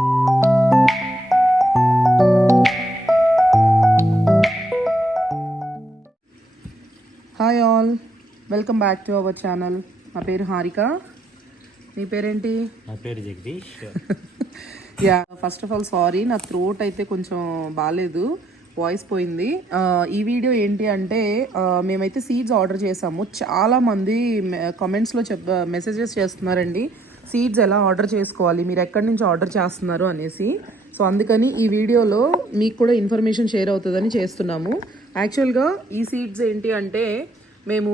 Hi all, welcome back to our channel. నా పేరు హారిక. మీ పేరేంటి? నా పేరు Jagadish. Yeah, first of all sorry, నా థ్రోట్ అయితే కొంచెం బాగాలేదు, వాయిస్ పోయింది. ఈ వీడియో ఏంటి అంటే మేమైతే సీడ్స్ ఆర్డర్ చేసాము. చాలామంది కామెంట్స్లో మెసేజెస్ చేస్తున్నారండి, సీడ్స్ ఎలా ఆర్డర్ చేసుకోవాలి, మీరు ఎక్కడి నుంచి ఆర్డర్ చేస్తున్నారు అనేసి. సో అందుకని ఈ వీడియోలో మీకు కూడా ఇన్ఫర్మేషన్ షేర్ అవుతుందని చేస్తున్నాము. యాక్చువల్గా ఈ సీడ్స్ ఏంటి అంటే మేము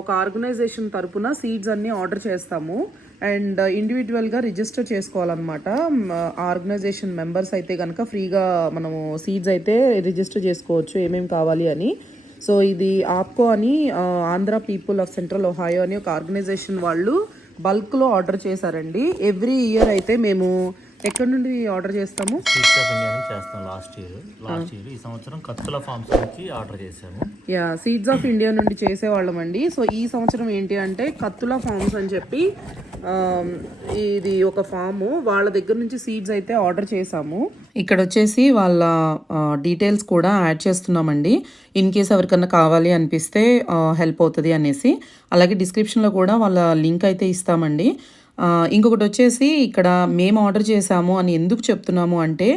ఒక ఆర్గనైజేషన్ తరపున సీడ్స్ అన్నీ ఆర్డర్ చేస్తాము అండ్ ఇండివిజువల్గా రిజిస్టర్ చేసుకోవాలన్నమాట. ఆర్గనైజేషన్ మెంబర్స్ అయితే కనుక ఫ్రీగా మనము సీడ్స్ అయితే రిజిస్టర్ చేసుకోవచ్చు ఏమేమి కావాలి అని. సో ఇది ఆప్కో అని Andhra people of central Ohio అని ఒక ఆర్గనైజేషన్ వాళ్ళు బల్క్లో ఆర్డర్ చేశారండి. ఎవ్రీ ఇయర్ అయితే మేము ఎక్కడి నుండి ఆర్డర్ చేస్తాము? సీడ్స్ ఆఫ్ ఇండియా నుంచి చేస్తాం. లాస్ట్ ఇయర్ ఈ సంవత్సరం కత్తుల ఫార్మ్స్ నుంచి ఆర్డర్ చేసాము. యా, సీడ్స్ ఆఫ్ ఇండియా నుండి చేసేవాళ్ళం అండి. సో ఈ సంవత్సరం ఏంటి అంటే కత్తుల ఫార్మ్స్ అని చెప్పి ఇది ఒక ఫాము, వాళ్ళ దగ్గర నుంచి సీడ్స్ అయితే ఆర్డర్ చేసాము. ఇక్కడ వచ్చేసి వాళ్ళ డీటెయిల్స్ కూడా యాడ్ చేస్తున్నామండి, ఇన్ కేస్ ఎవరికన్నా కావాలి అనిపిస్తే హెల్ప్ అవుతుంది అనేసి. అలాగే డిస్క్రిప్షన్లో కూడా వాళ్ళ లింక్ అయితే ఇస్తామండి. ఇంకొకటి వచ్చేసి ఇక్కడ మేము ఆర్డర్ చేసాము అని ఎందుకు చెప్తున్నాము అంటే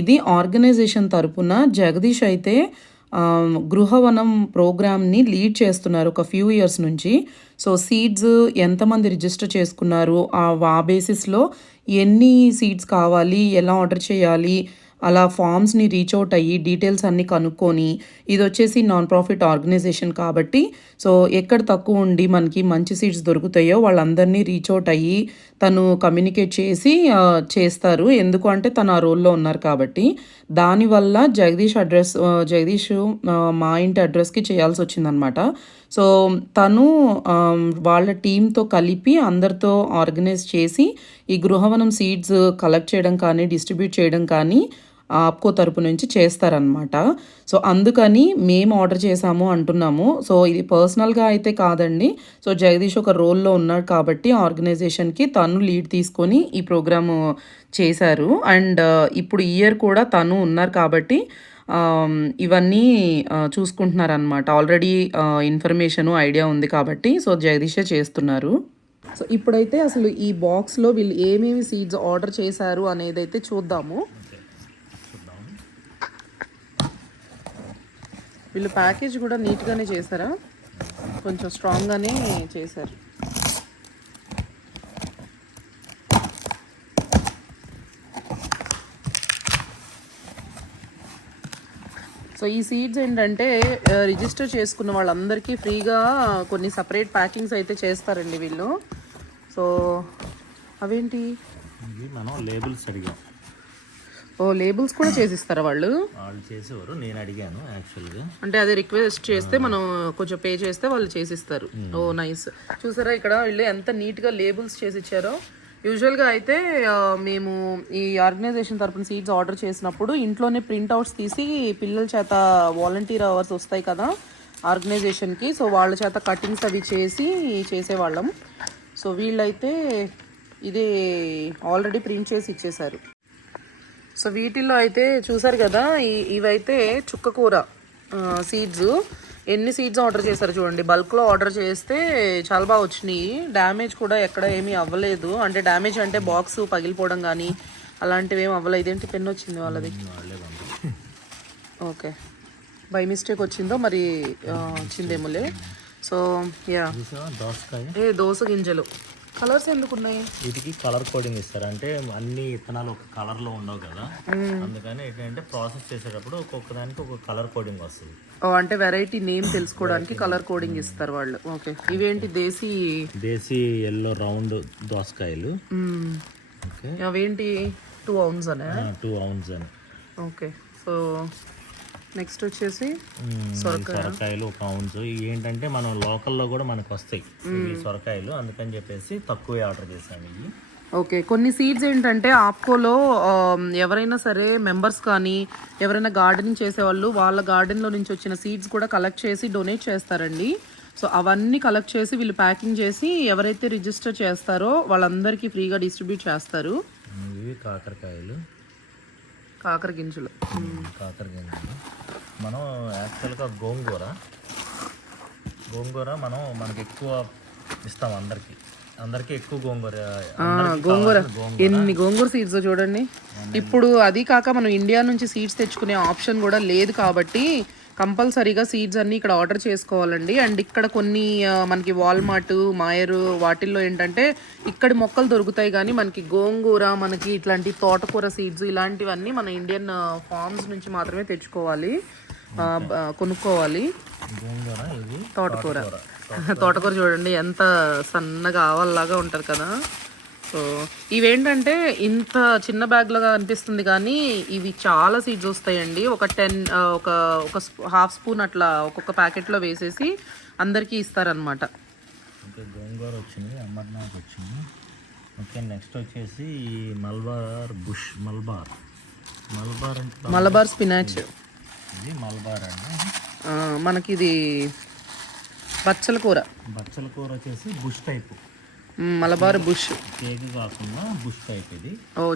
ఇది ఆర్గనైజేషన్ తరపున జగదీష్ అయితే గృహవనం ప్రోగ్రామ్ని లీడ్ చేస్తున్నారు ఒక ఫ్యూ ఇయర్స్ నుంచి. సో సీడ్స్ ఎంతమంది రిజిస్టర్ చేసుకున్నారు, ఆ బేసిస్లో ఎన్ని సీడ్స్ కావాలి, ఎలా ఆర్డర్ చేయాలి, అలా ఫామ్స్ని రీచ్ అవుట్ అయ్యి డీటెయిల్స్ అన్నీ కనుక్కొని, ఇది వచ్చేసి నాన్ ప్రాఫిట్ ఆర్గనైజేషన్ కాబట్టి సో ఎక్కడ తక్కువ ఉండి మనకి మంచి సీట్స్ దొరుకుతాయో వాళ్ళందరినీ రీచ్ అవుట్ అయ్యి తను కమ్యూనికేట్ చేసి చేస్తారు. ఎందుకు అంటే తను ఆ రోల్లో ఉన్నారు కాబట్టి. దానివల్ల జగదీష్ మా ఇంటి అడ్రస్కి చేయాల్సి వచ్చిందనమాట. సో తను వాళ్ళ టీంతో కలిపి అందరితో ఆర్గనైజ్ చేసి ఈ గృహవనం సీడ్స్ కలెక్ట్ చేయడం కానీ డిస్ట్రిబ్యూట్ చేయడం కానీ ఆప్కో తరపు నుంచి చేస్తారనమాట. సో అందుకని మేము ఆర్డర్ చేసాము అంటున్నాము. సో ఇది పర్సనల్గా అయితే కాదండి. సో జగదీష్ ఒక రోల్లో ఉన్నాడు కాబట్టి ఆర్గనైజేషన్కి తను లీడ్ తీసుకొని ఈ ప్రోగ్రాము చేశారు. అండ్ ఇప్పుడు ఇయర్ కూడా తను ఉన్నారు కాబట్టి ఇవన్నీ చూసుకుంటున్నారనమాట. ఆల్రెడీ ఇన్ఫర్మేషను ఐడియా ఉంది కాబట్టి సో జగదీషే చేస్తున్నారు. సో ఇప్పుడైతే అసలు ఈ బాక్స్లో వీళ్ళు ఏమేమి సీడ్స్ ఆర్డర్ చేశారు అనేది అయితే చూద్దాము. వీళ్ళు ప్యాకేజ్ కూడా నీట్గానే చేశారా, కొంచెం స్ట్రాంగ్గానే చేశారు. సో ఈ సీడ్స్ ఏంటంటే రిజిస్టర్ చేసుకున్న వాళ్ళందరికీ ఫ్రీగా కొన్ని సపరేట్ ప్యాకింగ్స్ అయితే చేస్తారండి వీళ్ళు. సో అవేంటి, మనం లేబుల్స్ అడిగాం. ఓ, లేబుల్స్ కూడా చేసిస్తారా వాళ్ళు చేసేవారు, నేను అడిగాను యాక్చువల్గా. అంటే అదే రిక్వెస్ట్ చేస్తే మనం కొంచెం పే చేస్తే వాళ్ళు చేసిస్తారు. ఓ నైస్. చూసారా ఇక్కడ వీళ్ళు ఎంత నీట్గా లేబుల్స్ చేసి ఇచ్చారో. యూజువల్గా అయితే మేము ఈ ఆర్గనైజేషన్ తరపున సీడ్స్ ఆర్డర్ చేసినప్పుడు ఇంట్లోనే ప్రింట్అవుట్స్ తీసి పిల్లల చేత వాలంటీర్ అవర్స్ వస్తాయి కదా ఆర్గనైజేషన్కి, సో వాళ్ళ చేత కటింగ్స్ అవి చేసేవాళ్ళం. సో వీళ్ళైతే ఇదే ఆల్రెడీ ప్రింట్ చేసి ఇచ్చేశారు. సో వీటిల్లో అయితే చూసారు కదా, ఇవైతే చుక్కకూర సీడ్స్. ఎన్ని సీడ్స్ ఆర్డర్ చేశారు చూడండి, బల్క్లో ఆర్డర్ చేస్తే చాలా బాగా వచ్చినాయి. డ్యామేజ్ కూడా ఎక్కడ ఏమీ అవ్వలేదు. అంటే డ్యామేజ్ అంటే బాక్స్ పగిలిపోవడం కానీ అలాంటివి ఏమి అవ్వలేదు. ఇదేంటి పెన్ వచ్చింది వాళ్ళది, ఓకే బై మిస్టేక్ వచ్చిందో మరి వచ్చిందేమోలే. సో యా, దోస గింజలు కలర్స్ ఎందుకు ఉన్నాయి? వీటికి కలర్ కోడింగ్ ఇస్తారు. అంటే అన్ని విత్తనాలు ఒక కలర్లో ఉండవు కదా, అందుకని ఏంటంటే ప్రాసెస్ చేసేటప్పుడు ఒక్కొక్క దానికి ఒక కలర్ కోడింగ్ వస్తుంది. ఓ, అంటే వెరైటీ నేమ్ తెలుసుకోవడానికి కలర్ కోడింగ్ ఇస్తారు వాళ్ళు. ఓకే, ఇవేంటి దేశీ ఎల్లో రౌండ్ దోసకాయలు. ఓకే, అవేంటి 2 ounces అనే? 2 ounces అని. ఓకే, సో నెక్స్ట్ వచ్చేసి సొరకాయలు 1 ounce. ఏంటంటే మనం లోకల్లో కూడా మనకు వస్తాయి ఈ సొరకాయలు, అందుకని చెప్పేసి తక్కువే ఆర్డర్ చేశాను ఇవి. ఓకే, కొన్ని సీడ్స్ ఏంటంటే ఆప్కోలో ఎవరైనా సరే మెంబర్స్ కానీ ఎవరైనా గార్డెనింగ్ చేసేవాళ్ళు వాళ్ళ గార్డెన్లో నుంచి వచ్చిన సీడ్స్ కూడా కలెక్ట్ చేసి డొనేట్ చేస్తారండి. సో అవన్నీ కలెక్ట్ చేసి వీళ్ళు ప్యాకింగ్ చేసి ఎవరైతే రిజిస్టర్ చేస్తారో వాళ్ళందరికీ ఫ్రీగా డిస్ట్రిబ్యూట్ చేస్తారు. ఇవి కాకరకాయలు, కాకర గింజలు. కాకర గింజలు. మనం యాక్చువల్గా గోంగూర మనకి ఎక్కువ ఇస్తాం అందరికి ఎక్కువ గోంగూర ఎన్ని గోంగూర సీడ్స్ చూడండి. ఇప్పుడు అది కాక మనం ఇండియా నుంచి సీడ్స్ తెచ్చుకునే ఆప్షన్ కూడా లేదు కాబట్టి కంపల్సరీగా సీడ్స్ అన్ని ఇక్కడ ఆర్డర్ చేసుకోవాలండి. అండ్ ఇక్కడ కొన్ని మనకి వాల్మార్ట్, మాయర్ వాటిల్లో ఏంటంటే ఇక్కడి మొక్కలు దొరుకుతాయి, కానీ మనకి గోంగూర, మనకి ఇట్లాంటి తోటకూర సీడ్స్ ఇలాంటివన్నీ మన ఇండియన్ ఫార్మ్స్ నుంచి మాత్రమే తెచ్చుకోవాలి, కొనుక్కోవాలి. తోటకూర చూడండి ఎంత సన్నగా ఆవల్లాగా ఉంటుంది కదా. సో ఇవేంటంటే ఇంత చిన్న బ్యాగ్లుగా అనిపిస్తుంది కానీ ఇవి చాలా సీడ్స్ వస్తాయండి. ఒక 10 ఒక హాఫ్ స్పూన్ అట్లా ఒక్కొక్క ప్యాకెట్లో వేసేసి అందరికీ ఇస్తారనమాట. ఓకే, గోంగూర వచ్చింది, అమర్నాథ్ వచ్చింది. ఓకే, నెక్స్ట్ వచ్చేసి మలబార్ స్పినాచ్. ఇది మలబార్ అండి. మనకి ఇది బచ్చల కూర వచ్చేసి bush type. Malabar bush cake కాకుండా బుష్ టైప్. ఇది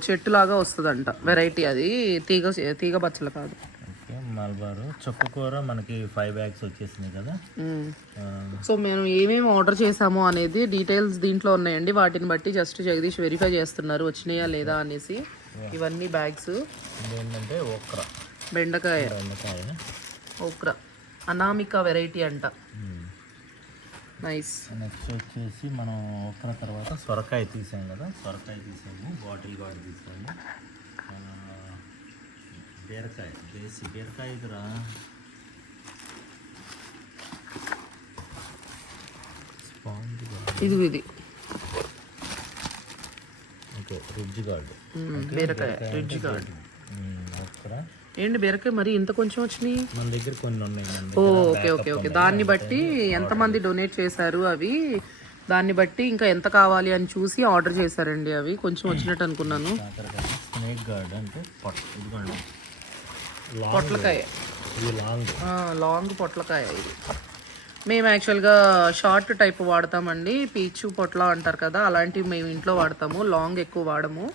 చెట్టులాగా వస్తుందంట వెరైటీ. అది తీగ బచ్చలు కాదు. ఓకే, మలబారు. చుక్కకూర మనకి 5 బ్యాగ్స్ వచ్చేసినాయి కదా. సో మేము ఏమేమి ఆర్డర్ చేసామో అనేది డీటెయిల్స్ దీంట్లో ఉన్నాయండి. వాటిని బట్టి జస్ట్ జగదీష్ వెరిఫై చేస్తున్నారు వచ్చినాయా లేదా అనేసి. ఇవన్నీ బ్యాగ్స్. ఏంటంటే బెండకాయ, ఓక్రా, అనామిక వెరైటీ అంట. నైస్. నెక్స్ట్ వచ్చేసి మనం ఓక్రా తర్వాత సొరకాయ తీసాము కదా, బాటిల్ గార్డ్ తీసాము. బీరకాయ ఇక్కడ ఇది ఓకే, రిడ్జ్ గార్డ్. బీరకాయ రిడ్జ్ గార్డ్. ఓక్రా ఏంటి బీరకాయ మరి ఇంత కొంచెం వచ్చినాయి మన దగ్గర కొన్ని ఉన్నాయి. ఓకే. దాన్ని బట్టి ఎంతమంది డొనేట్ చేశారు అవి, దాన్ని బట్టి ఇంకా ఎంత కావాలి అని చూసి ఆర్డర్ చేశారండి. అవి కొంచెం వచ్చినట్టు అనుకున్నాను. స్నేక్ గార్డ్ అంటే పొట్లకాయ, లాంగ్ పొట్లకాయ. ఇది మేము యాక్చువల్గా షార్ట్ టైప్ వాడతామండి. పీచు పొట్ల అంటారు కదా, అలాంటివి మేము ఇంట్లో వాడతాము. లాంగ్ ఎక్కువ వాడము.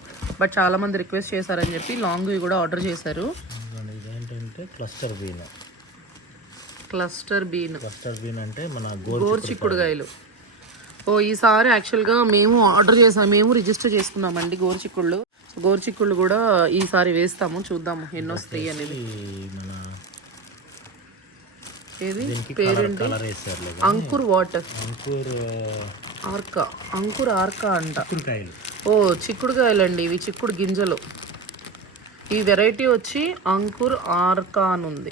బట్ చాలా మంది రిక్వెస్ట్ చేశారని చెప్పి లాంగ్ కూడా ఆర్డర్ చేశారు. ఇదేంటంటే క్లస్టర్ బీన్ అంటే మన గోరుచిక్కుడుకాయలు. ఈసారి యాక్చువల్గా మేము ఆర్డర్ చేసాము, మేము రిజిస్టర్ చేసుకున్నామండి గోరుచిక్కుళ్ళు కూడా ఈసారి వేస్తాము. చూద్దాము ఎన్ని వస్తాయి అనేది. ఏది పేరేంటి? అంకుర్ వాటర్, అంకుర్ ఆర్కా అంట. చిక్కుడుకాయలు అండి ఇవి, చిక్కుడు గింజలు. ఈ వెరైటీ వచ్చి అంకుర్ ఆర్కా అని ఉంది.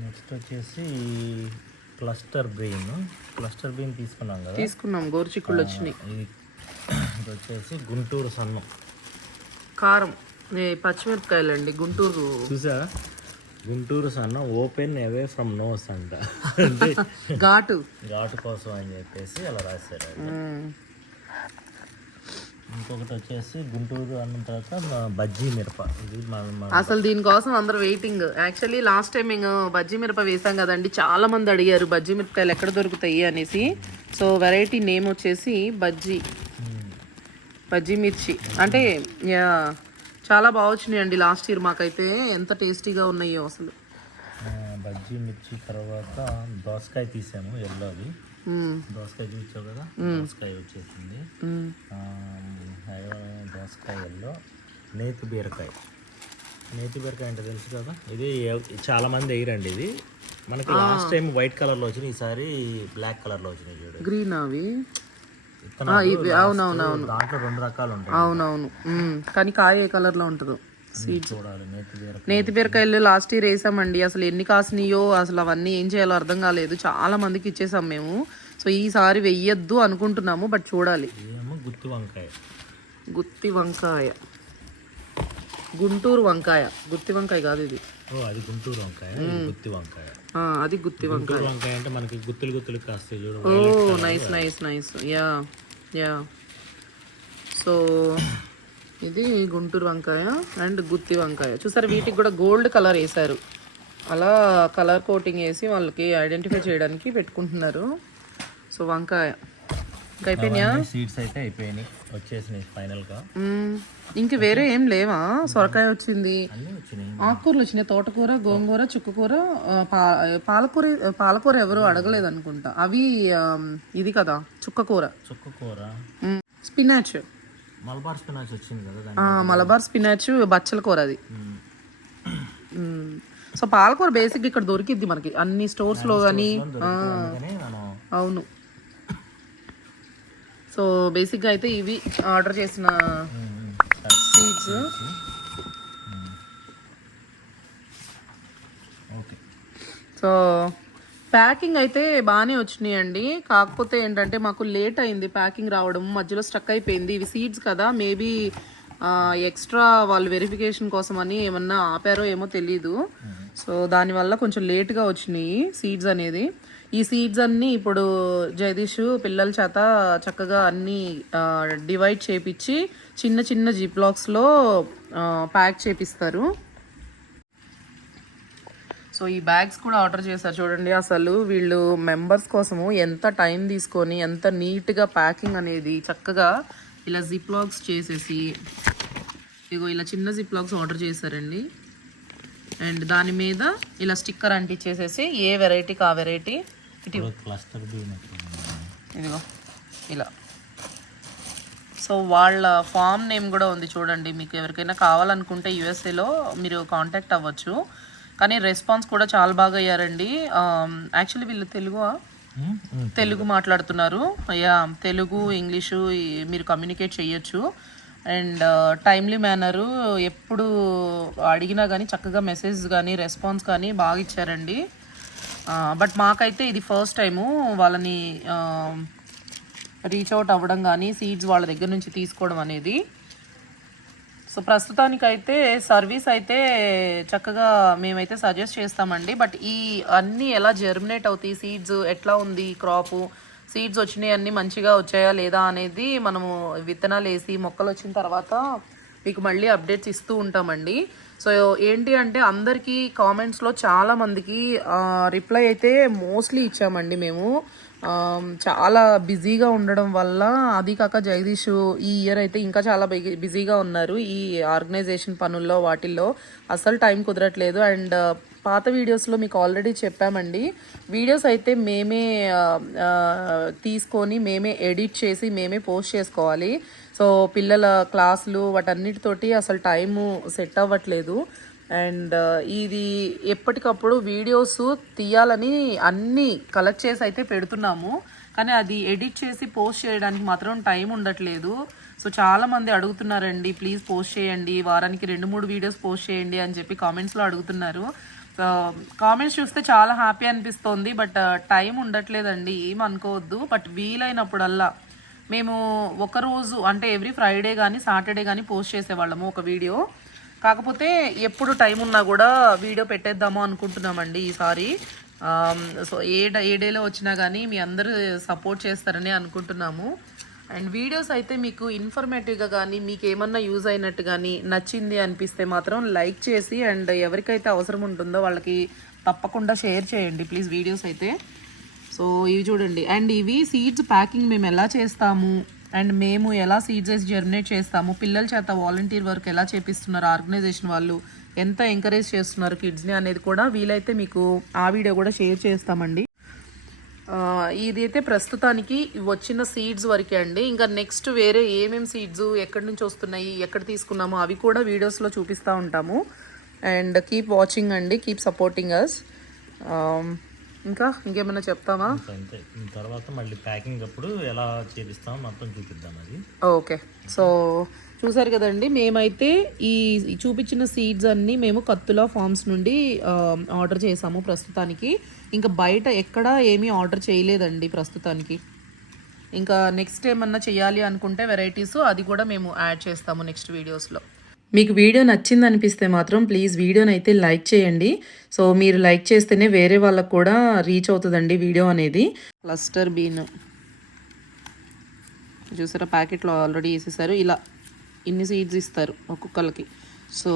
నెక్స్ట్ వచ్చేసి క్లస్టర్ బీన్ తీసుకున్నాం. గోరుచిక్కుళ్ళు వచ్చినాయి. ఇది వచ్చేసి గుంటూరు సన్నం కారం, పచ్చిమిరపకాయలు అండి. గుంటూరు సన్నం ఓపెన్ అవే ఫ్రమ్ నోస్ అంట. ఘాటు కోసం అని చెప్పేసి అలా రాశారు. ఇంకొకటి వచ్చేసి గుంటూరు అన్న తర్వాత బజ్జీ మిరప. ఇది అసలు దీనికోసం అందరు వెయిటింగ్. యాక్చువల్లీ లాస్ట్ టైం మేము బజ్జీ మిరప వేసాం కదండి, చాలా మంది అడిగారు బజ్జీ మిరపకాయలు ఎక్కడ దొరుకుతాయి అనేసి. సో వెరైటీ నేమ్ వచ్చేసి బజ్జీ మిర్చి. అంటే చాలా బాగా వచ్చినాయండి లాస్ట్ ఇయర్ మాకైతే. ఎంత టేస్టీగా ఉన్నాయో అసలు. బజ్జీ మిర్చి తర్వాత దోసకాయ తీసాము, ఎల్లోది. దోసకాయ చూసావు కదా, దోసకాయ వచ్చేసింది. దోసకాయల్లో నేతి బీరకాయ అంటే తెలుసు కదా. ఇది చాలా మంది వేయరండి. ఇది మనకి లాస్ట్ టైం వైట్ కలర్లో వచ్చినాయి, ఈసారి బ్లాక్ కలర్లో వచ్చినాయి. చూడు గ్రీన్ అవి. అవునవును, దాంట్లో 2 రకాలు ఉంటాయి. అవునవును, కానీ కాయ ఏ కలర్ లో ఉంటుందో. నేతి బీరకాయలు లాస్ట్ ఇయర్ వేసామండి. అసలు ఎన్ని కాసినాయో అసలు అవన్నీ ఏం చేయాలో అర్థం కాలేదు. చాలా మందికి ఇచ్చేసాం మేము. సో ఈసారి వెయ్యొద్దు అనుకుంటున్నాము, బట్ చూడాలి. గుత్తి వంకాయ, గుంటూరు వంకాయ. గుత్తి వంకాయ కాదు ఇది. అది గుంటూరు వంకాయ, గుత్తి వంకాయ. అది గుత్తి వంకాయ అంటే మనకి గుత్తులు కాస్తాయి చూడు. నైస్. యా. సో ఇది గుంటూరు వంకాయ అండ్ గుత్తి వంకాయ. చూసారు, వీటికి కూడా గోల్డ్ కలర్ వేసారు. అలా కలర్ కోటింగ్ వేసి వాళ్ళకి ఐడెంటిఫై చేయడానికి పెట్టుకుంటున్నారు. సో వంకాయ ఇంకా అయిపోయినాయా? సీడ్స్ అయితే అయిపోయినాయి, వచ్చేసినాయి ఫైనల్గా. ఇంక వేరే ఏం లేవా? సొరకాయ వచ్చింది, అన్నీ వచ్చినాయి. ఆకుకూరలు వచ్చినాయి, తోటకూర, గోంగూర, చుక్కకూర, పాలకూర ఎవరు అడగలేదు అనుకుంటా. అవి ఇది కదా చుక్కకూర, స్పినాచ్, మలబార్ స్పినాచ్ వచ్చింది కదా. మలబార్ స్పినాచ్, బచ్చల కూర అది. సో పాలకూర బేసిక్ ఇక్కడ దొరికిద్ది మనకి అన్ని స్టోర్స్ లో కానీ. అవును. సో బేసిక్గా అయితే ఇవి ఆర్డర్ చేసిన సీడ్స్. సో ప్యాకింగ్ అయితే బాగానే వచ్చినాయండి. కాకపోతే ఏంటంటే మాకు లేట్ అయింది ప్యాకింగ్ రావడం, మధ్యలో స్టక్ అయిపోయింది. ఇవి సీడ్స్ కదా, మేబీ ఎక్స్ట్రా వాళ్ళు వెరిఫికేషన్ కోసం అని ఏమన్నా ఆపారో ఏమో తెలీదు. సో దానివల్ల కొంచెం లేట్గా వచ్చినాయి సీడ్స్ అనేది. ఈ సీడ్స్ అన్నీ ఇప్పుడు జగదీష్ పిల్లల చేత చక్కగా అన్నీ డివైడ్ చేపించి చిన్న చిన్న జిప్లాక్స్లో ప్యాక్ చేపిస్తారు. సో ఈ బ్యాగ్స్ కూడా ఆర్డర్ చేశారు చూడండి. అసలు వీళ్ళు మెంబర్స్ కోసము ఎంత టైం తీసుకొని ఎంత నీట్గా ప్యాకింగ్ అనేది చక్కగా ఇలా జిప్లాక్స్ చేసేసి, ఇగో ఇలా చిన్న జిప్లాక్స్ ఆర్డర్ చేశారండి. అండ్ దాని మీద ఇలా స్టిక్కర్ అంటించేసేసి ఏ వెరైటీకి ఆ వెరైటీ ఇదిగో ఇలా. సో వాళ్ళ ఫామ్ నేమ్ కూడా ఉంది చూడండి. మీకు ఎవరికైనా కావాలనుకుంటే యూఎస్ఏలో మీరు కాంటాక్ట్ అవ్వచ్చు. కానీ రెస్పాన్స్ కూడా చాలా బాగా అయ్యారండి. యాక్చువల్లీ వీళ్ళు తెలుగు మాట్లాడుతున్నారు. తెలుగు, ఇంగ్లీషు మీరు కమ్యూనికేట్ చేయొచ్చు. అండ్ టైమ్లీ మేనరు, ఎప్పుడు అడిగినా కానీ చక్కగా మెసేజ్ కానీ రెస్పాన్స్ కానీ బాగా ఇచ్చారండి. బట్ మాకైతే ఇది ఫస్ట్ టైము వాళ్ళని రీచ్ అవుట్ అవ్వడం కానీ సీడ్స్ వాళ్ళ దగ్గర నుంచి తీసుకోవడం అనేది. సో ప్రస్తుతానికైతే సర్వీస్ అయితే చక్కగా మేమైతే సజెస్ట్ చేస్తామండి. బట్ ఈ అన్నీ ఎలా జర్మినేట్ అవుతాయి, సీడ్స్ ఎట్లా ఉంది, క్రాపు సీడ్స్ వచ్చినాయి అన్నీ మంచిగా వచ్చాయా లేదా అనేది మనము విత్తనాలు వేసి మొక్కలు వచ్చిన తర్వాత మీకు మళ్ళీ అప్డేట్స్ ఇస్తూ ఉంటామండి. సో ఏంటి అంటే అందరికీ కామెంట్స్లో చాలామందికి రిప్లై అయితే మోస్ట్లీ ఇచ్చామండి మేము. చాలా బిజీగా ఉండడం వల్ల, అది కాక జగదీష్ ఈ ఇయర్ అయితే ఇంకా చాలా బిజీగా ఉన్నారు ఈ ఆర్గనైజేషన్ పనుల్లో వాటిల్లో, అసలు టైం కుదరట్లేదు. అండ్ పాత వీడియోస్లో మీకు ఆల్రెడీ చెప్పామండి, వీడియోస్ అయితే మేమే తీసుకొని మేమే ఎడిట్ చేసి మేమే పోస్ట్ చేసుకోవాలి. సో పిల్లల క్లాసులు వాటన్నిటితోటి అసలు టైము సెట్ అవ్వట్లేదు. అండ్ ఇది ఎప్పటికప్పుడు వీడియోస్ తీయాలని అన్నీ కలెక్ట్ చేసి అయితే పెడుతున్నాము, కానీ అది ఎడిట్ చేసి పోస్ట్ చేయడానికి మాత్రం టైం ఉండట్లేదు. సో చాలామంది అడుగుతున్నారండి, ప్లీజ్ పోస్ట్ చేయండి, వారానికి 2-3 వీడియోస్ పోస్ట్ చేయండి అని చెప్పి కామెంట్స్లో అడుగుతున్నారు. సో కామెంట్స్ చూస్తే చాలా హ్యాపీ అనిపిస్తోంది. బట్ టైం ఉండట్లేదండి, ఏం అనుకోవద్దు. బట్ వీలైనప్పుడల్లా మేము ఒకరోజు అంటే ఎవ్రీ ఫ్రైడే కానీ సాటర్డే కానీ పోస్ట్ చేసేవాళ్ళము ఒక వీడియో. కాకపోతే ఎప్పుడు టైం ఉన్నా కూడా వీడియో పెట్టేద్దాము అనుకుంటున్నామండి ఈసారి. సో ఏ డేలో వచ్చినా కానీ మీ అందరూ సపోర్ట్ చేస్తారని అనుకుంటున్నాము. అండ్ వీడియోస్ అయితే మీకు ఇన్ఫర్మేటివ్గా కానీ మీకు ఏమన్నా యూజ్ అయినట్టు కానీ నచ్చింది అనిపిస్తే మాత్రం లైక్ చేసి, అండ్ ఎవరికైతే అవసరం ఉంటుందో వాళ్ళకి తప్పకుండా షేర్ చేయండి ప్లీజ్ వీడియోస్ అయితే. సో ఇవి చూడండి. అండ్ ఇవి సీడ్స్ ప్యాకింగ్ మేము ఎలా చేస్తాము, అండ్ మేము ఎలా సీడ్స్ జర్మినేట్ చేస్తాము, పిల్లల చేత వాలంటీర్ వర్క్ ఎలా చేపిస్తున్నారు, ఆర్గనైజేషన్ వాళ్ళు ఎంత ఎంకరేజ్ చేస్తున్నారు కిడ్స్ని అనేది కూడా వీలైతే మీకు ఆ వీడియో కూడా షేర్ చేస్తామండి. ఇది అయితే ప్రస్తుతానికి వచ్చిన సీడ్స్ వరకే అండి. ఇంకా నెక్స్ట్ వేరే ఏమేమి సీడ్స్ ఎక్కడి నుంచి వస్తున్నాయి, ఎక్కడ తీసుకున్నామో అవి కూడా వీడియోస్లో చూపిస్తూ ఉంటాము. అండ్ కీప్ వాచింగ్ అండి, కీప్ సపోర్టింగ్ అస్. ఇంకా ఇంకేమైనా చెప్తామా? అంతే, తర్వాత మళ్ళీ ప్యాకింగ్ అప్పుడు ఎలా చేపిస్తామో మొత్తం చూపిద్దాం అది. ఓకే. సో చూసారు కదండి, మేమైతే ఈ చూపించిన సీడ్స్ అన్నీ మేము కత్తులా ఫార్మ్స్ నుండి ఆర్డర్ చేసాము ప్రస్తుతానికి. ఇంకా బయట ఎక్కడా ఏమీ ఆర్డర్ చేయలేదండి ప్రస్తుతానికి. ఇంకా నెక్స్ట్ ఏమన్నా చేయాలి అనుకుంటే వెరైటీస్ అది కూడా మేము యాడ్ చేస్తాము నెక్స్ట్ వీడియోస్లో. మీకు వీడియో నచ్చింది అనిపిస్తే మాత్రం ప్లీజ్ వీడియోని అయితే లైక్ చేయండి. సో మీరు లైక్ చేస్తేనే వేరే వాళ్ళకు కూడా రీచ్ అవుతుందండి వీడియో అనేది. క్లస్టర్ బీన్ చూసారా, ప్యాకెట్లో ఆల్రెడీ వేసేసారు. ఇలా ఇన్ని సీడ్స్ ఇస్తారు ఒక్కొక్కరికి. సో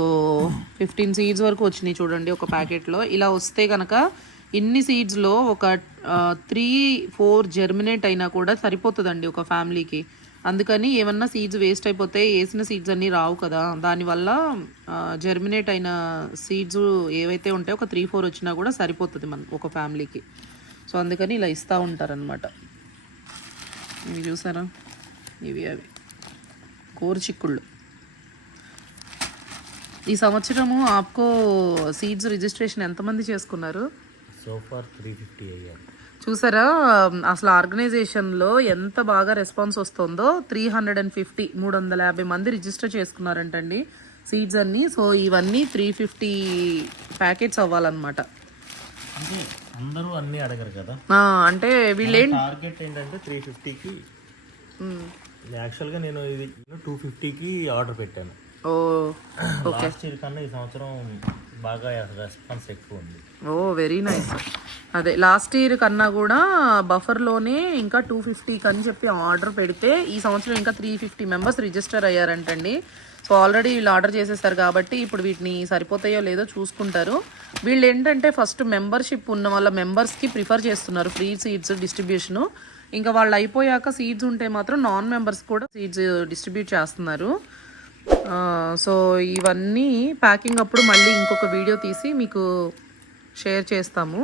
15 సీడ్స్ వరకు వచ్చినాయి చూడండి ఒక ప్యాకెట్లో. ఇలా వస్తే కనుక ఇన్ని సీడ్స్లో ఒక 3-4 జర్మినేట్ అయినా కూడా సరిపోతుందండి ఒక ఫ్యామిలీకి. అందుకని ఏమన్నా సీడ్స్ వేస్ట్ అయిపోతే వేసిన సీడ్స్ అన్నీ రావు కదా, దానివల్ల జర్మినేట్ అయిన సీడ్స్ ఏవైతే ఉంటాయో ఒక 3-4 వచ్చినా కూడా సరిపోతుంది మన ఒక ఫ్యామిలీకి. సో అందుకని ఇలా ఇస్తూ ఉంటారనమాట. ఇవి చూసారా, ఇవి అవి కోరుచిక్కుళ్ళు. ఈ సంవత్సరము ఆప్కో సీడ్స్ రిజిస్ట్రేషన్ ఎంతమంది చేసుకున్నారు? సో ఫార్ 350 అయ్యారు. చూసారా అసలు ఆర్గనైజేషన్లో ఎంత బాగా రెస్పాన్స్ వస్తుందో. 350 మంది రిజిస్టర్ చేసుకున్నారంటండి సీడ్స్ అన్నీ. సో ఇవన్నీ 350 ప్యాకెట్స్ అవ్వాలన్నమాట. అంటే అందరూ అన్నీ అడగరు కదా, అంటే వీళ్ళేం టార్గెట్ ఏంటంటే 350కి. యాక్చువల్గా నేను ఇది 250కి ఆర్డర్ పెట్టాను. లాస్ట్ ఇయర్ కన్నా ఈ సంవత్సరం బాగా రెస్పాన్స్ ఎక్కువ ఉంది. Very nice. అదే లాస్ట్ ఇయర్ కన్నా కూడా బఫర్లోనే ఇంకా 250కి అని చెప్పి ఆర్డర్ పెడితే ఈ సంవత్సరం ఇంకా 350 మెంబర్స్ రిజిస్టర్ అయ్యారంటండి. సో ఆల్రెడీ వీళ్ళు ఆర్డర్ చేసేస్తారు కాబట్టి ఇప్పుడు వీటిని సరిపోతాయో లేదో చూసుకుంటారు. వీళ్ళు ఏంటంటే ఫస్ట్ మెంబర్షిప్ ఉన్న వాళ్ళ మెంబర్స్కి ప్రిఫర్ చేస్తున్నారు ఫ్రీ సీడ్స్ డిస్ట్రిబ్యూషను. ఇంకా వాళ్ళు అయిపోయాక సీడ్స్ ఉంటే మాత్రం నాన్ మెంబర్స్ కూడా సీడ్స్ డిస్ట్రిబ్యూట్ చేస్తున్నారు. సో ఇవన్నీ ప్యాకింగ్ అప్పుడు మళ్ళీ ఇంకొక వీడియో తీసి మీకు షేర్ చేస్తాము.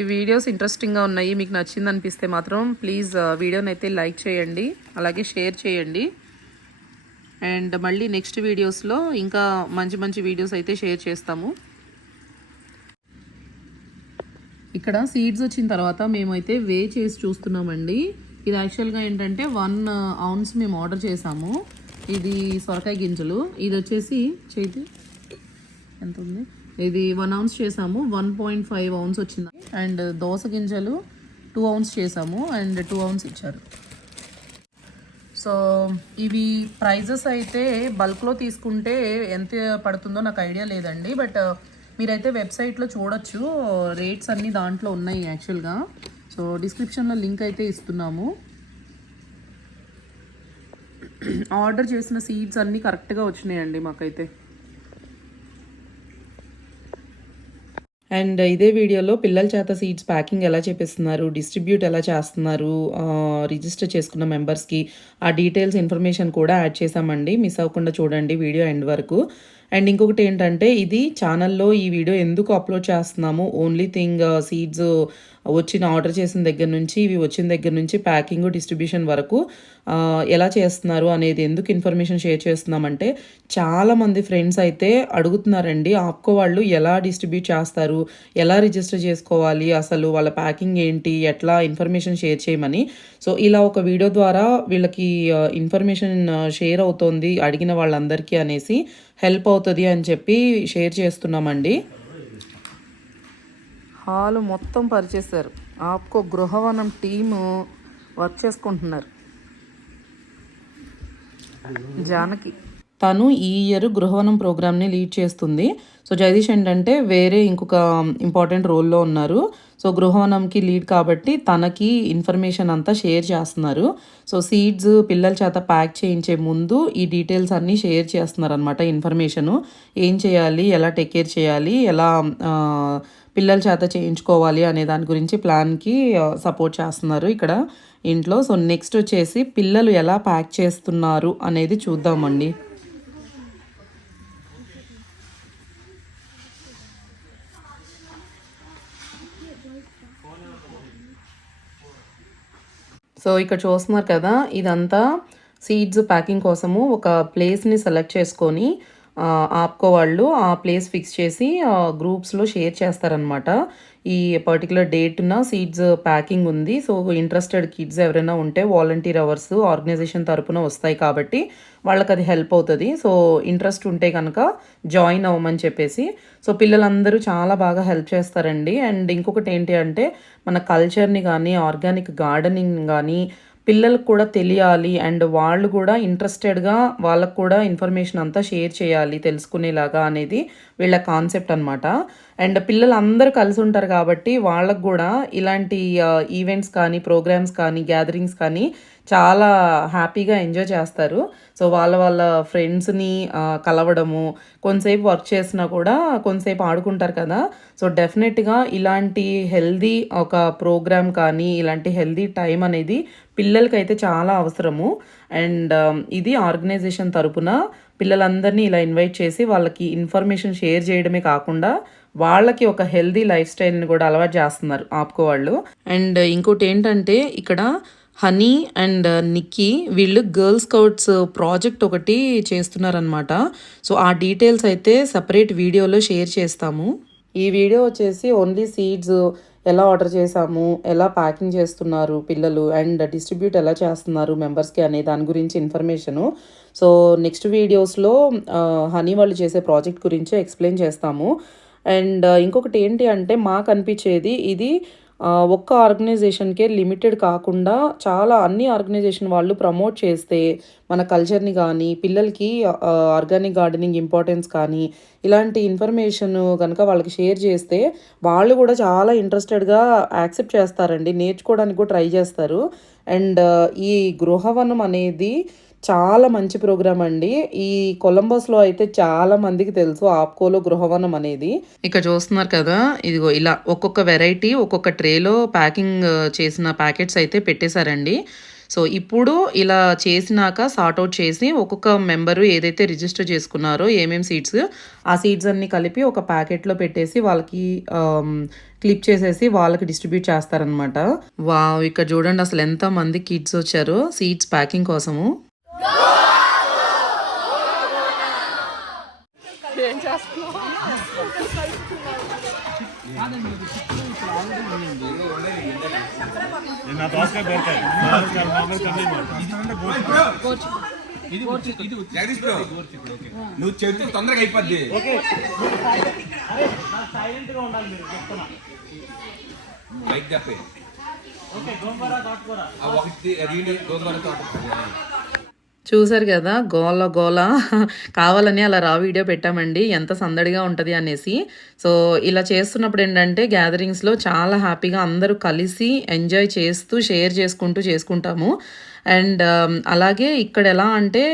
ఈ వీడియోస్ ఇంట్రెస్టింగ్గా ఉన్నాయి, మీకు నచ్చింది అనిపిస్తే మాత్రం ప్లీజ్ వీడియోని అయితే లైక్ చేయండి, అలాగే షేర్ చేయండి. అండ్ మళ్ళీ నెక్స్ట్ వీడియోస్లో ఇంకా మంచి మంచి వీడియోస్ అయితే షేర్ చేస్తాము. ఇక్కడ సీడ్స్ వచ్చిన తర్వాత మేమైతే వే చేసి చూస్తున్నామండి. ఇది యాక్చువల్గా ఏంటంటే 1 ounce మేము ఆర్డర్ చేసాము. ఇది సొరకాయ గింజలు, ఇది వచ్చేసి చేతి ఎంత ఉంది, ఇది 1 ounce చేసాము, 1.5 ounce వచ్చింది. అండ్ దోస గింజలు 2 ounce చేసాము అండ్ 2 ounce ఇచ్చారు. సో ఇవి ప్రైజెస్ అయితే బల్క్లో తీసుకుంటే ఎంత పడుతుందో నాకు ఐడియా లేదండి, బట్ మీరైతే వెబ్సైట్లో చూడొచ్చు, రేట్స్ అన్నీ దాంట్లో ఉన్నాయి యాక్చువల్గా. సో డిస్క్రిప్షన్లో లింక్ అయితే ఇస్తున్నాము. ఆర్డర్ చేసిన సీడ్స్ అన్నీ కరెక్ట్గా వచ్చినాయండి మాకైతే. అండ్ ఇదే వీడియోలో పిల్లల చేత సీడ్స్ ప్యాకింగ్ ఎలా చేపిస్తున్నారు, డిస్ట్రిబ్యూట్ ఎలా చేస్తున్నారు, రిజిస్టర్ చేసుకున్న మెంబర్స్కి ఆ డీటెయిల్స్ ఇన్ఫర్మేషన్ కూడా యాడ్ చేసామండి. మిస్ అవ్వకుండా చూడండి వీడియో ఎండ్ వరకు. అండ్ ఇంకొకటి ఏంటంటే ఇది ఛానల్లో ఈ వీడియో ఎందుకు అప్లోడ్ చేస్తున్నాము, ఓన్లీ థింగ్ సీడ్స్ వచ్చిన ఆర్డర్ చేసిన దగ్గర నుంచి ఇవి వచ్చిన దగ్గర నుంచి ప్యాకింగ్ డిస్ట్రిబ్యూషన్ వరకు ఎలా చేస్తున్నారు అనేది ఎందుకు ఇన్ఫర్మేషన్ షేర్ చేస్తున్నామంటే చాలామంది ఫ్రెండ్స్ అయితే అడుగుతున్నారండి ఆప్కో వాళ్ళు ఎలా డిస్ట్రిబ్యూట్ చేస్తారు, ఎలా రిజిస్టర్ చేసుకోవాలి, అసలు వాళ్ళ ప్యాకింగ్ ఏంటి, ఎట్లా ఇన్ఫర్మేషన్ షేర్ చేయమని. సో ఇలా ఒక వీడియో ద్వారా వీళ్ళకి ఇన్ఫర్మేషన్ షేర్ అవుతోంది అడిగిన వాళ్ళందరికీ అనేసి హెల్ప్ అవుతుంది అని చెప్పి షేర్ చేస్తున్నామండి. హాలు మొత్తం పరిచేశారు. ఆప్కో గృహవనం టీము వర్క్ చేసుకుంటున్నారు. జానకి తను ఈ ఇయర్ గృహవనం ప్రోగ్రామ్ని లీడ్ చేస్తుంది. సో జగదీష్ ఏంటంటే వేరే ఇంకొక ఇంపార్టెంట్ రోల్లో ఉన్నారు. సో గృహవనంకి లీడ్ కాబట్టి తనకి ఇన్ఫర్మేషన్ అంతా షేర్ చేస్తున్నారు. సో సీడ్స్ పిల్లల చేత ప్యాక్ చేయించే ముందు ఈ డీటెయిల్స్ అన్నీ షేర్ చేస్తున్నారు అనమాట. ఇన్ఫర్మేషను ఏం చేయాలి, ఎలా టేక్ కేర్ చేయాలి, ఎలా పిల్లల చేత చేయించుకోవాలి అనే దాని గురించి ప్లాన్కి సపోర్ట్ చేస్తున్నారు ఇక్కడ ఇంట్లో. సో నెక్స్ట్ వచ్చేసి పిల్లలు ఎలా ప్యాక్ చేస్తున్నారు అనేది చూద్దామండి. సో ఇక్కడ చూస్తున్నారు కదా, ఇదంతా సీడ్స్ ప్యాకింగ్ కోసము ఒక ప్లేస్ని సెలెక్ట్ చేసుకొని ఆప్కో వాళ్ళు ఆ ప్లేస్ ఫిక్స్ చేసి గ్రూప్స్లో షేర్ చేస్తారనమాట. ఈ పర్టికులర్ డేట్న సీడ్స్ ప్యాకింగ్ ఉంది, సో ఇంట్రెస్టెడ్ కిడ్స్ ఎవరైనా ఉంటే వాలంటీర్ అవర్స్ ఆర్గనైజేషన్ తరపున వస్తాయి కాబట్టి వాళ్ళకి అది హెల్ప్ అవుతుంది. సో ఇంట్రెస్ట్ ఉంటే కనుక జాయిన్ అవ్వమని చెప్పేసి సో పిల్లలందరూ చాలా బాగా హెల్ప్ చేస్తారండి. అండ్ ఇంకొకటి ఏంటి అంటే మన కల్చర్ని కానీ ఆర్గానిక్ గార్డెనింగ్ కానీ పిల్లలకు కూడా తెలియాలి అండ్ వాళ్ళు కూడా ఇంట్రెస్టెడ్గా వాళ్ళకు కూడా ఇన్ఫర్మేషన్ అంతా షేర్ చేయాలి తెలుసుకునేలాగా అనేది వీళ్ళ కాన్సెప్ట్ అనమాట. అండ్ పిల్లలు అందరూ కలిసి ఉంటారు కాబట్టి వాళ్ళకు కూడా ఇలాంటి ఈవెంట్స్ కానీ ప్రోగ్రామ్స్ కానీ గ్యాదరింగ్స్ కానీ చాలా హ్యాపీగా ఎంజాయ్ చేస్తారు. సో వాళ్ళ ఫ్రెండ్స్ని కలవడము, కొంతసేపు వర్క్ చేసినా కూడా కొంతసేపు ఆడుకుంటారు కదా. సో డెఫినెట్గా ఇలాంటి హెల్దీ ఒక ప్రోగ్రామ్ కానీ ఇలాంటి హెల్దీ టైం అనేది పిల్లలకైతే చాలా అవసరము. అండ్ ఇది ఆర్గనైజేషన్ తరపున పిల్లలందరినీ ఇలా ఇన్వైట్ చేసి వాళ్ళకి ఇన్ఫర్మేషన్ షేర్ చేయడమే కాకుండా వాళ్ళకి ఒక హెల్దీ లైఫ్ స్టైల్ని కూడా అలవాటు చేస్తున్నారు ఆప్కో వాళ్ళు. అండ్ ఇంకోటి ఏంటంటే ఇక్కడ హనీ అండ్ నిక్కీ వీళ్ళు గర్ల్ స్కౌట్స్ ప్రాజెక్ట్ ఒకటి చేస్తున్నారనమాట. సో ఆ డీటెయిల్స్ అయితే సపరేట్ వీడియోలో షేర్ చేస్తాము. ఈ వీడియో వచ్చేసి ఓన్లీ సీడ్స్ ఎలా ఆర్డర్ చేసాము, ఎలా ప్యాకింగ్ చేస్తున్నారు పిల్లలు, అండ్ డిస్ట్రిబ్యూట్ ఎలా చేస్తున్నారు మెంబర్స్కి అనే దాని గురించి ఇన్ఫర్మేషను. సో నెక్స్ట్ వీడియోస్లో హనీ వాళ్ళు చేసే ప్రాజెక్ట్ గురించి ఎక్స్ప్లెయిన్ చేస్తాము. అండ్ ఇంకొకటి ఏంటి అంటే మాకు అనిపించేది ఇది ఒక్క ఆర్గనైజేషన్కే లిమిటెడ్ కాకుండా చాలా అన్ని ఆర్గనైజేషన్ వాళ్ళు ప్రమోట్ చేస్తే మన కల్చర్ని కానీ పిల్లలకి ఆర్గానిక్ గార్డెనింగ్ ఇంపార్టెన్స్ కానీ ఇలాంటి ఇన్ఫర్మేషన్ కనుక వాళ్ళకి షేర్ చేస్తే వాళ్ళు కూడా చాలా ఇంట్రెస్టెడ్గా యాక్సెప్ట్ చేస్తారండి, నేర్చుకోవడానికి కూడా ట్రై చేస్తారు. అండ్ ఈ గృహవనం అనేది చాలా మంచి ప్రోగ్రామ్ అండి. ఈ కొలంబస్లో అయితే చాలా మందికి తెలుసు ఆప్కోలో గృహవనం అనేది. ఇక్కడ చూస్తున్నారు కదా, ఇదిగో ఇలా ఒక్కొక్క వెరైటీ ఒక్కొక్క ట్రేలో ప్యాకింగ్ చేసిన ప్యాకెట్స్ అయితే పెట్టేశారండి. సో ఇప్పుడు ఇలా చేసినాక సార్ట్అవుట్ చేసి ఒక్కొక్క మెంబరు ఏదైతే రిజిస్టర్ చేసుకున్నారో ఏమేమి సీడ్స్ ఆ సీడ్స్ అన్ని కలిపి ఒక ప్యాకెట్లో పెట్టేసి వాళ్ళకి క్లిప్ చేసేసి వాళ్ళకి డిస్ట్రిబ్యూట్ చేస్తారనమాట. వావ్, ఇక్కడ చూడండి అసలు ఎంత మంది కిడ్స్ వచ్చారో సీడ్స్ ప్యాకింగ్ కోసము. నువ్వు చెప్తే తొందరగా అయిపోద్ది. బైక్ చెప్పే ఒకటి గోంగూర తోట. చూసారు కదా, గోల కావాలని అలా రా వీడియో పెట్టామండి, ఎంత సందడిగా ఉంటుంది అనేసి. సో ఇలా చేస్తున్నప్పుడు ఏంటంటే గ్యాదరింగ్స్లో చాలా హ్యాపీగా అందరూ కలిసి ఎంజాయ్ చేస్తూ షేర్ చేసుకుంటాము. అండ్ అలాగే ఇక్కడ ఎలా అంటే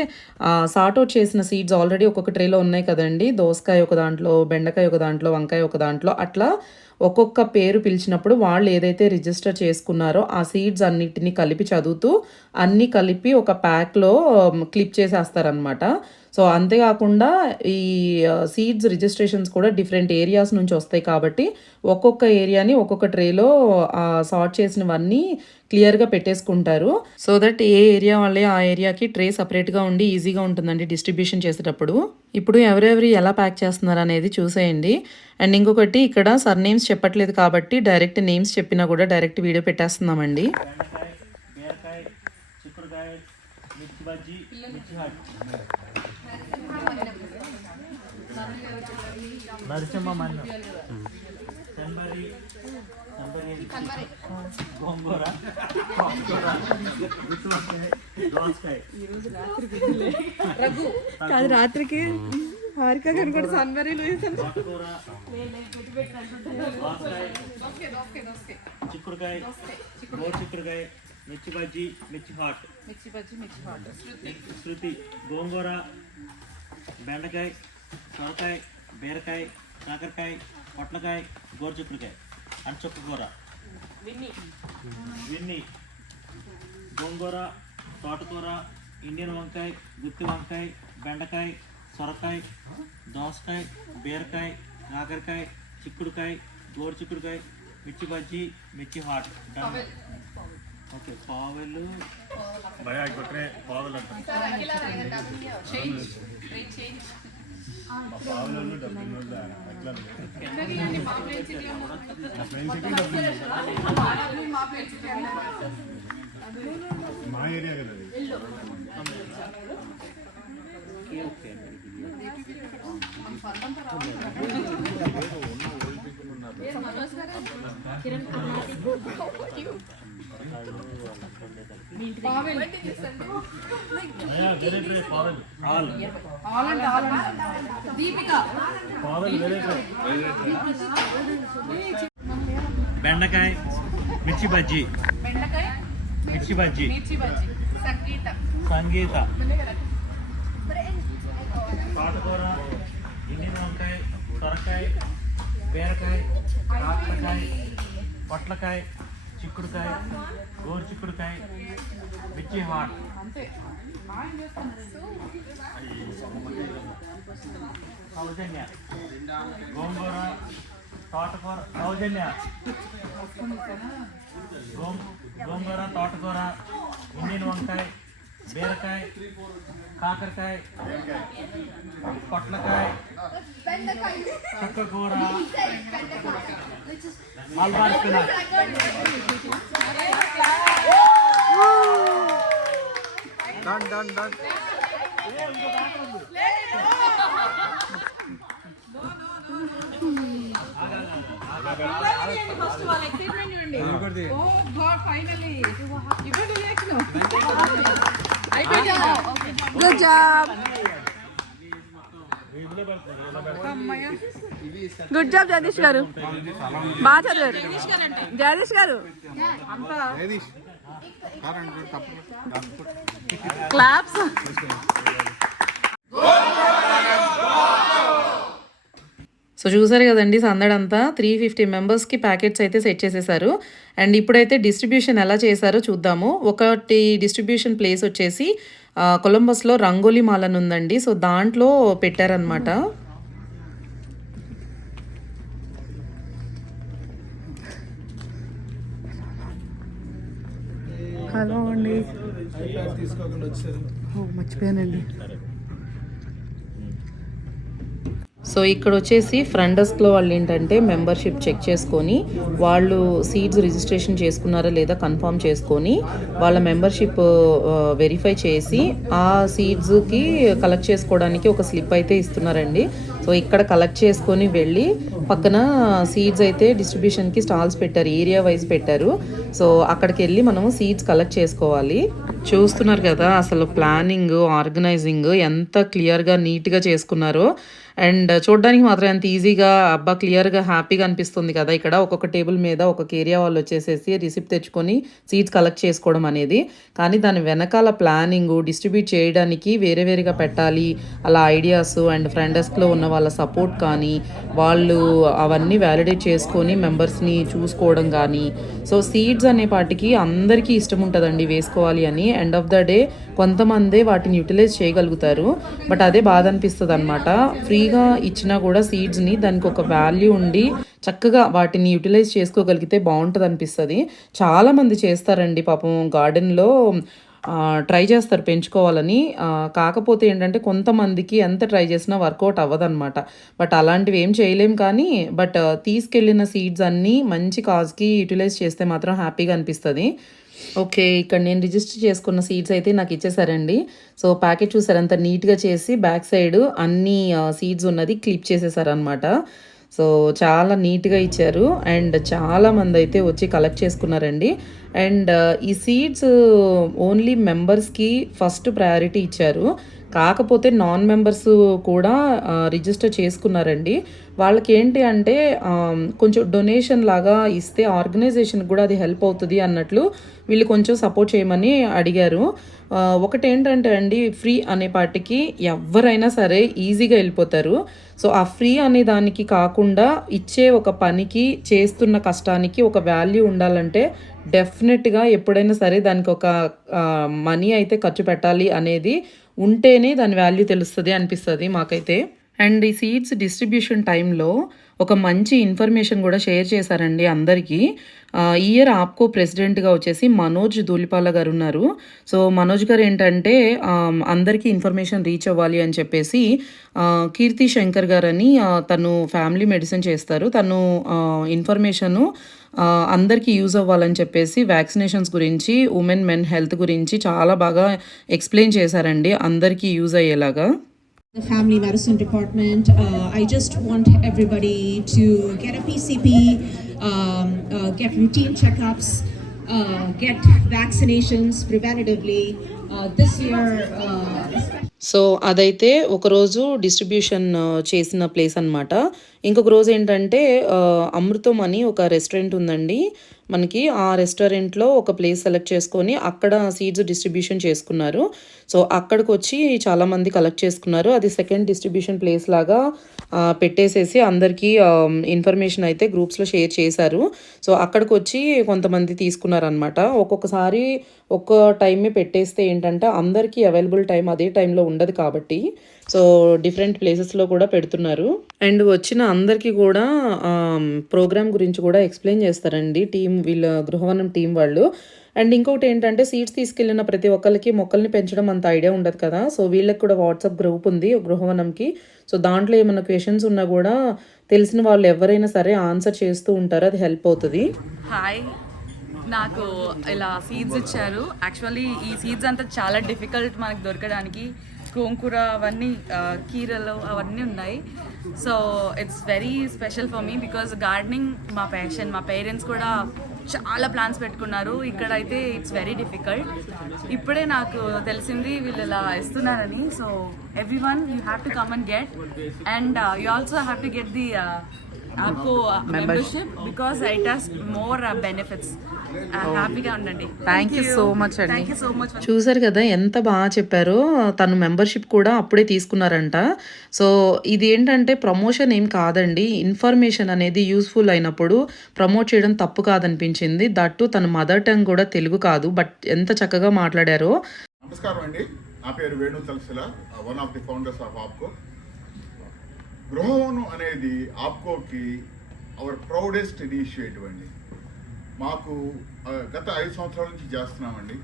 సార్ట్అవుట్ చేసిన సీడ్స్ ఆల్రెడీ ఒక్కొక్క ట్రేలో ఉన్నాయి కదండి. దోసకాయ ఒక దాంట్లో, బెండకాయ ఒక దాంట్లో, వంకాయ ఒక దాంట్లో, అట్లా ఒక్కొక్క పేరు పిలిచినప్పుడు వాళ్ళు ఏదైతే రిజిస్టర్ చేసుకున్నారో ఆ సీడ్స్ అన్నిటిని కలిపి చదువుతూ అన్నీ కలిపి ఒక ప్యాక్లో క్లిప్ చేసేస్తారనమాట. సో అంతేకాకుండా ఈ సీడ్స్ రిజిస్ట్రేషన్స్ కూడా డిఫరెంట్ ఏరియాస్ నుంచి వస్తాయి కాబట్టి ఒక్కొక్క ఏరియాని ఒక్కొక్క ట్రేలో సార్ట్ చేసినవన్నీ క్లియర్గా పెట్టేసుకుంటారు. సో దట్ ఏ ఏరియా వాళ్ళే ఆ ఏరియాకి ట్రే సపరేట్గా ఉండి ఈజీగా ఉంటుందండి డిస్ట్రిబ్యూషన్ చేసేటప్పుడు. ఇప్పుడు ఎవరెవరు ఎలా ప్యాక్ చేస్తున్నారు అనేది చూసేయండి. అండ్ ఇంకొకటి ఇక్కడ సర్నేమ్స్ చెప్పట్లేదు కాబట్టి డైరెక్ట్ నేమ్స్ చెప్పినా కూడా డైరెక్ట్ వీడియో పెట్టేస్తున్నామండి. నరసింహ మన్ను, గోంగూర, కాదు రాత్రికి హారిక కనుక సన్మరీ చిక్కుడుకాయ, గోరు చిక్కుడుకాయ, మిర్చి బజ్జీ, మిర్చి హాట్, శృతి, గోంగూర, బెండకాయ, సొరకాయ, బీరకాయ, కాకరకాయ, పొట్లకాయ, గోరు చిక్కుడుకాయ, అంచుక్క కూర, విన్ని, గోంగూర, తోటకూర, ఇండియన్ వంకాయ, గుత్తి వంకాయ, బెండకాయ, సొరకాయ, దోసకాయ, బీరకాయ, కాకరకాయ, చిక్కుడుకాయ, గోరు చిక్కుడుకాయ, మిర్చి బజ్జీ, మిర్చి హాట్. ఓకే, పావులు భయా కొట్టే పావులు అంటాం. మా ఏరియా కదా బెండకాయ మిర్చి బజ్జీ, మిర్చి బజ్జీ, సంగీత, తోటకూర, ఇండియన్ వంకాయ, సొరకాయ, బీరకాయ, కాకరకాయ, పొట్లకాయ, చిక్కుడుకాయ, గోరు చిక్కుడుకాయ, మిర్చి హాట్, సౌజన్య, గోంగూర, తోటకూర, సౌజన్య, గోంగూర, తోటకూర, ఇండియన్ వంకాయ, బీరకాయ, కాకరకాయ, పొట్లకాయ, చుక్కకూర, Malabar spinach. Good job, good job Jagadish గారు, బాగా చదివారు జగదీష్ గారు. క్లాప్స్. సో చూసారు కదండి సందడంతా 350 మెంబర్స్కి ప్యాకెట్స్ అయితే సెట్ చేసేసారు. అండ్ ఇప్పుడైతే డిస్ట్రిబ్యూషన్ ఎలా చేశారో చూద్దాము. ఒకటి డిస్ట్రిబ్యూషన్ ప్లేస్ వచ్చేసి కొలంబస్లో రంగోలీ మాల్ అని ఉందండి. సో దాంట్లో పెట్టారనమాట. హలో అండి, మర్చిపోయానండి. సో ఇక్కడ వచ్చేసి ఫ్రంట్ డెస్క్లో వాళ్ళు ఏంటంటే మెంబర్షిప్ చెక్ చేసుకొని వాళ్ళు సీట్స్ రిజిస్ట్రేషన్ చేసుకున్నారా లేదా కన్ఫర్మ్ చేసుకొని వాళ్ళ మెంబర్షిప్ వెరిఫై చేసి ఆ సీట్స్కి కలెక్ట్ చేసుకోవడానికి ఒక స్లిప్ అయితే ఇస్తున్నారండి. సో ఇక్కడ కలెక్ట్ చేసుకొని వెళ్ళి పక్కన సీట్స్ అయితే డిస్ట్రిబ్యూషన్కి స్టాల్స్ పెట్టారు, ఏరియా వైజ్ పెట్టారు. సో అక్కడికి వెళ్ళి మనము సీట్స్ కలెక్ట్ చేసుకోవాలి. చూస్తున్నారు కదా అసలు ప్లానింగ్, ఆర్గనైజింగ్ ఎంత క్లియర్గా నీట్గా చేసుకున్నారో. అండ్ చూడడానికి మాత్రం ఎంత ఈజీగా అబ్బా క్లియర్గా హ్యాపీగా అనిపిస్తుంది కదా. ఇక్కడ ఒక్కొక్క టేబుల్ మీద ఒక్కొక్క ఏరియా వాళ్ళు వచ్చేసేసి రిసిప్ట్ తెచ్చుకొని సీట్స్ కలెక్ట్ చేసుకోవడం అనేది. కానీ దాని వెనకాల ప్లానింగ్, డిస్ట్రిబ్యూట్ చేయడానికి వేరే వేరేగా పెట్టాలి అలా ఐడియాస్ అండ్ ఫ్రంట్ డెస్క్లో ఉన్న వాళ్ళ సపోర్ట్ కానీ వాళ్ళు అవన్నీ వ్యాలిడేట్ చేసుకొని మెంబర్స్ని చూసుకోవడం కానీ. సో సీట్స్ అనే పాటికి అందరికీ ఇష్టం ఉంటుందండి వేసుకోవాలి అని. ఎండ్ ఆఫ్ ద డే కొంతమందే వాటిని యూటిలైజ్ చేయగలుగుతారు, బట్ అదే బాధ అనిపిస్తుంది అనమాట. ఫ్రీగా ఇచ్చినా కూడా సీడ్స్ని దానికి ఒక వాల్యూ ఉండి చక్కగా వాటిని యూటిలైజ్ చేసుకోగలిగితే బాగుంటుంది అనిపిస్తుంది. చాలామంది చేస్తారండి పాపం గార్డెన్లో ట్రై చేస్తారు పెంచుకోవాలని. కాకపోతే ఏంటంటే కొంతమందికి ఎంత ట్రై చేసినా వర్కౌట్ అవ్వదన్నమాట. బట్ అలాంటివి ఏం చేయలేం. కానీ బట్ తీసుకెళ్ళిన సీడ్స్ అన్నీ మంచి కాజ్కి యూటిలైజ్ చేస్తే మాత్రం హ్యాపీగా అనిపిస్తుంది. ఓకే, ఇక్కడ నేను రిజిస్టర్ చేసుకున్న సీడ్స్ అయితే నాకు ఇచ్చేసారండి. సో ప్యాకెట్ చూసారు అంత నీట్గా చేసి బ్యాక్ సైడ్ అన్ని సీడ్స్ ఉన్నది క్లిప్ చేసేసారనమాట. సో చాలా నీట్గా ఇచ్చారు అండ్ చాలామంది అయితే వచ్చి కలెక్ట్ చేసుకున్నారండి. అండ్ ఈ సీడ్స్ ఓన్లీ మెంబర్స్కి ఫస్ట్ ప్రయారిటీ ఇచ్చారు. కాకపోతే నాన్ మెంబర్స్ కూడా రిజిస్టర్ చేసుకున్నారండి. వాళ్ళకి ఏంటి అంటే కొంచెం డొనేషన్ లాగా ఇస్తే ఆర్గనైజేషన్ కూడా అది హెల్ప్ అవుతుంది అన్నట్లు వీళ్ళు కొంచెం సపోర్ట్ చేయమని అడిగారు. ఒకటేంటంటే అండి, ఫ్రీ అనే పాటికి ఎవరైనా సరే ఈజీగా వెళ్ళిపోతారు. సో ఆ ఫ్రీ అనే దానికి కాకుండా ఇచ్చే ఒక పనికి, చేస్తున్న కష్టానికి ఒక వాల్యూ ఉండాలంటే డెఫినెట్గా ఎప్పుడైనా సరే దానికి ఒక మనీ అయితే ఖర్చు పెట్టాలి అనేది ఉంటేనే దాని వాల్యూ తెలుస్తుంది అనిపిస్తుంది మాకైతే. అండ్ ఈ సీడ్స్ డిస్ట్రిబ్యూషన్ టైంలో ఒక మంచి ఇన్ఫర్మేషన్ కూడా షేర్ చేశారండి అందరికీ. ఈ ఇయర్ ఆప్కో ప్రెసిడెంట్గా వచ్చేసి మనోజ్ ధూళిపాల గారు ఉన్నారు. సో మనోజ్ గారు ఏంటంటే అందరికీ ఇన్ఫర్మేషన్ రీచ్ అవ్వాలి అని చెప్పేసి కీర్తి శంకర్ గారు అని తను ఫ్యామిలీ మెడిసిన్ చేస్తారు. తను ఇన్ఫర్మేషను అందరికీ యూజ్ అవ్వాలని చెప్పేసి వ్యాక్సినేషన్స్ గురించి, ఉమెన్ మెన్ హెల్త్ గురించి చాలా బాగా ఎక్స్ప్లెయిన్ చేశారండి అందరికీ యూజ్ అయ్యేలాగా. The family medicine department. I just want everybody to get a PCP, get routine checkups, get vaccinations preventatively. This year, so అదైతే ఒకరోజు డిస్ట్రిబ్యూషన్ చేసిన ప్లేస్ అన్నమాట. ఇంకొక రోజు ఏంటంటే అమృతం అని ఒక రెస్టారెంట్ ఉందండి మనకి. ఆ రెస్టారెంట్లో ఒక ప్లేస్ సెలెక్ట్ చేసుకొని అక్కడ సీడ్స్ డిస్ట్రిబ్యూషన్ చేసుకున్నారు. సో అక్కడికి వచ్చి చాలామంది కలెక్ట్ చేసుకున్నారు. అది సెకండ్ డిస్ట్రిబ్యూషన్ ప్లేస్ లాగా పెట్టేసేసి అందరికీ ఇన్ఫర్మేషన్ అయితే గ్రూప్స్లో షేర్ చేశారు. సో అక్కడికి వచ్చి కొంతమంది తీసుకున్నారనమాట. ఒక్కొక్కసారి ఒక్క టైమే పెట్టేస్తే ఏంటంటే అందరికీ అవైలబుల్ టైం అదే టైంలో ఉండదు కాబట్టి సో డిఫరెంట్ ప్లేసెస్లో కూడా పెడుతున్నారు. అండ్ వచ్చిన అందరికీ కూడా ప్రోగ్రామ్ గురించి కూడా ఎక్స్ప్లెయిన్ చేస్తారండి వీళ్ళ గృహవనం టీం వాళ్ళు. అండ్ ఇంకొకటి ఏంటంటే సీడ్స్ తీసుకెళ్ళిన ప్రతి ఒక్కరికి మొక్కల్ని పెంచడం అంత ఐడియా ఉండదు కదా. సో వీళ్ళకి కూడా వాట్సాప్ గ్రూప్ ఉంది గృహవనంకి. సో దాంట్లో ఏమైనా క్వశ్చన్స్ ఉన్నా కూడా తెలిసిన వాళ్ళు ఎవరైనా సరే ఆన్సర్ చేస్తూ ఉంటారు, అది హెల్ప్ అవుతుంది. హాయ్, నాకు ఇలా సీడ్స్ ఇచ్చారు. యాక్చువల్లీ ఈ సీడ్స్ అంతా చాలా డిఫికల్ట్ మనకు దొరకడానికి. గోంకూర అవన్నీ కీరలు అవన్నీ ఉన్నాయి. So it's very special for me because gardening మా ప్యాషన్. మా పేరెంట్స్ కూడా చాలా ప్లాన్స్ పెట్టుకున్నారు. ఇక్కడైతే ఇట్స్ వెరీ డిఫికల్ట్. ఇప్పుడే నాకు తెలిసింది వీళ్ళు ఇలా ఇస్తున్నారని. So every one you have to come and get, and you also have to get the APCO membership because it has more benefits. హ్యాపీగా ఉండండి. థ్యాంక్ యూ సో మచ్ అండి. Thank you so much. చూసారు కదా ఎంత బాగా చెప్పారో. తను మెంబర్షిప్ కూడా అప్పుడే తీసుకున్నారంట. సో ఇది ఏంటంటే ప్రమోషన్ ఏం కాదండి, ఇన్ఫర్మేషన్ అనేది యూస్ఫుల్ అయినప్పుడు ప్రమోట్ చేయడం తప్పు కాదనిపించింది. దట్టు తన మదర్ టంగ్ కూడా తెలుగు కాదు, బట్ ఎంత చక్కగా మాట్లాడారో. నమస్కారం అండి, నా పేరు Venu Talasila, one of the founders of Apco. Gruhavanam అనేది ఆప్కోకి అవర్ ప్రౌడెస్ట్ ఇనిషియేటివ్ అండి. మాకు గత 5 సంవత్సరాల నుంచి చేస్తున్నామండి.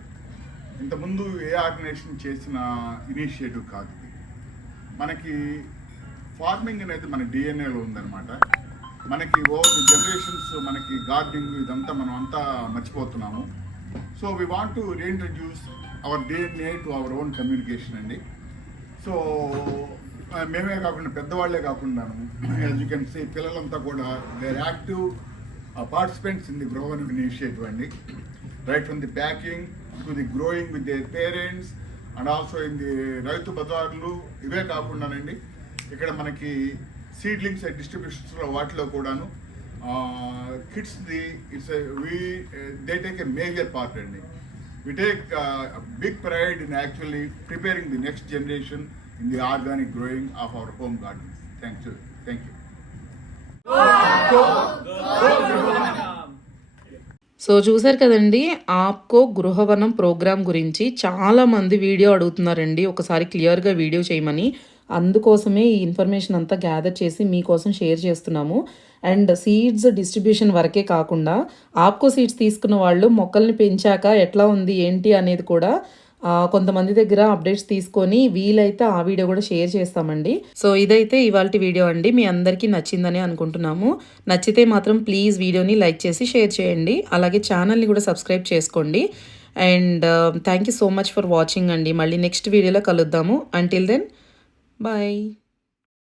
ఇంతకుముందు ఏ ఆర్గనైజేషన్ చేసిన ఇనిషియేటివ్ కాదు ఇది. మనకి ఫార్మింగ్ అనేది మన డిఎన్ఏలో ఉందన్నమాట. మనకి ఓవర్ జనరేషన్స్ మనకి గార్డెనింగ్ ఇదంతా మనం అంతా మర్చిపోతున్నాము. So we want to reintroduce our DNA to our own communication అండి. సో మేమే కాకుండా పెద్దవాళ్లే కాకుండాను, యాజ్ యూ కెన్ సీ పిల్లలంతా కూడా they are active participants in the Gruhavanam initiative అండి. Right from the packing to the growing with their parents and also in the రైతు బజార్లు. ఇవే కాకుండానండి ఇక్కడ మనకి సీడ్లింగ్స్ అండ్ డిస్ట్రిబ్యూషన్స్లో వాటిలో కూడాను కిడ్స్ది it's they take a major part అండి. We take big pride in actually preparing the next generation in the organic growing of our home gardens. Thank you. Thank you. So చూసారు కదండి, APCO గృహవనం programme గురించి చాలా మంది వీడియో అడుగుతున్నారండి, ఒకసారి క్లియర్గా video చేయమని. అందుకోసమే ఈ ఇన్ఫర్మేషన్ అంతా గ్యాదర్ చేసి మీకోసం షేర్ చేస్తున్నాము. అండ్ సీడ్స్ డిస్ట్రిబ్యూషన్ వరకే కాకుండా ఆప్కో సీడ్స్ తీసుకున్న వాళ్ళు మొక్కల్ని పెంచాక ఎట్లా ఉంది ఏంటి అనేది కూడా కొంతమంది దగ్గర అప్డేట్స్ తీసుకొని వీలైతే ఆ వీడియో కూడా షేర్ చేస్తామండి. సో ఇదైతే ఇవాల్టి వీడియో అండి. మీ అందరికీ నచ్చిందని అనుకుంటున్నాము. నచ్చితే మాత్రం ప్లీజ్ వీడియోని లైక్ చేసి షేర్ చేయండి. అలాగే ఛానల్ని కూడా సబ్స్క్రైబ్ చేసుకోండి. And thank you so much for watching అండి. మళ్ళీ నెక్స్ట్ వీడియోలో కలుద్దాము. Until then bye.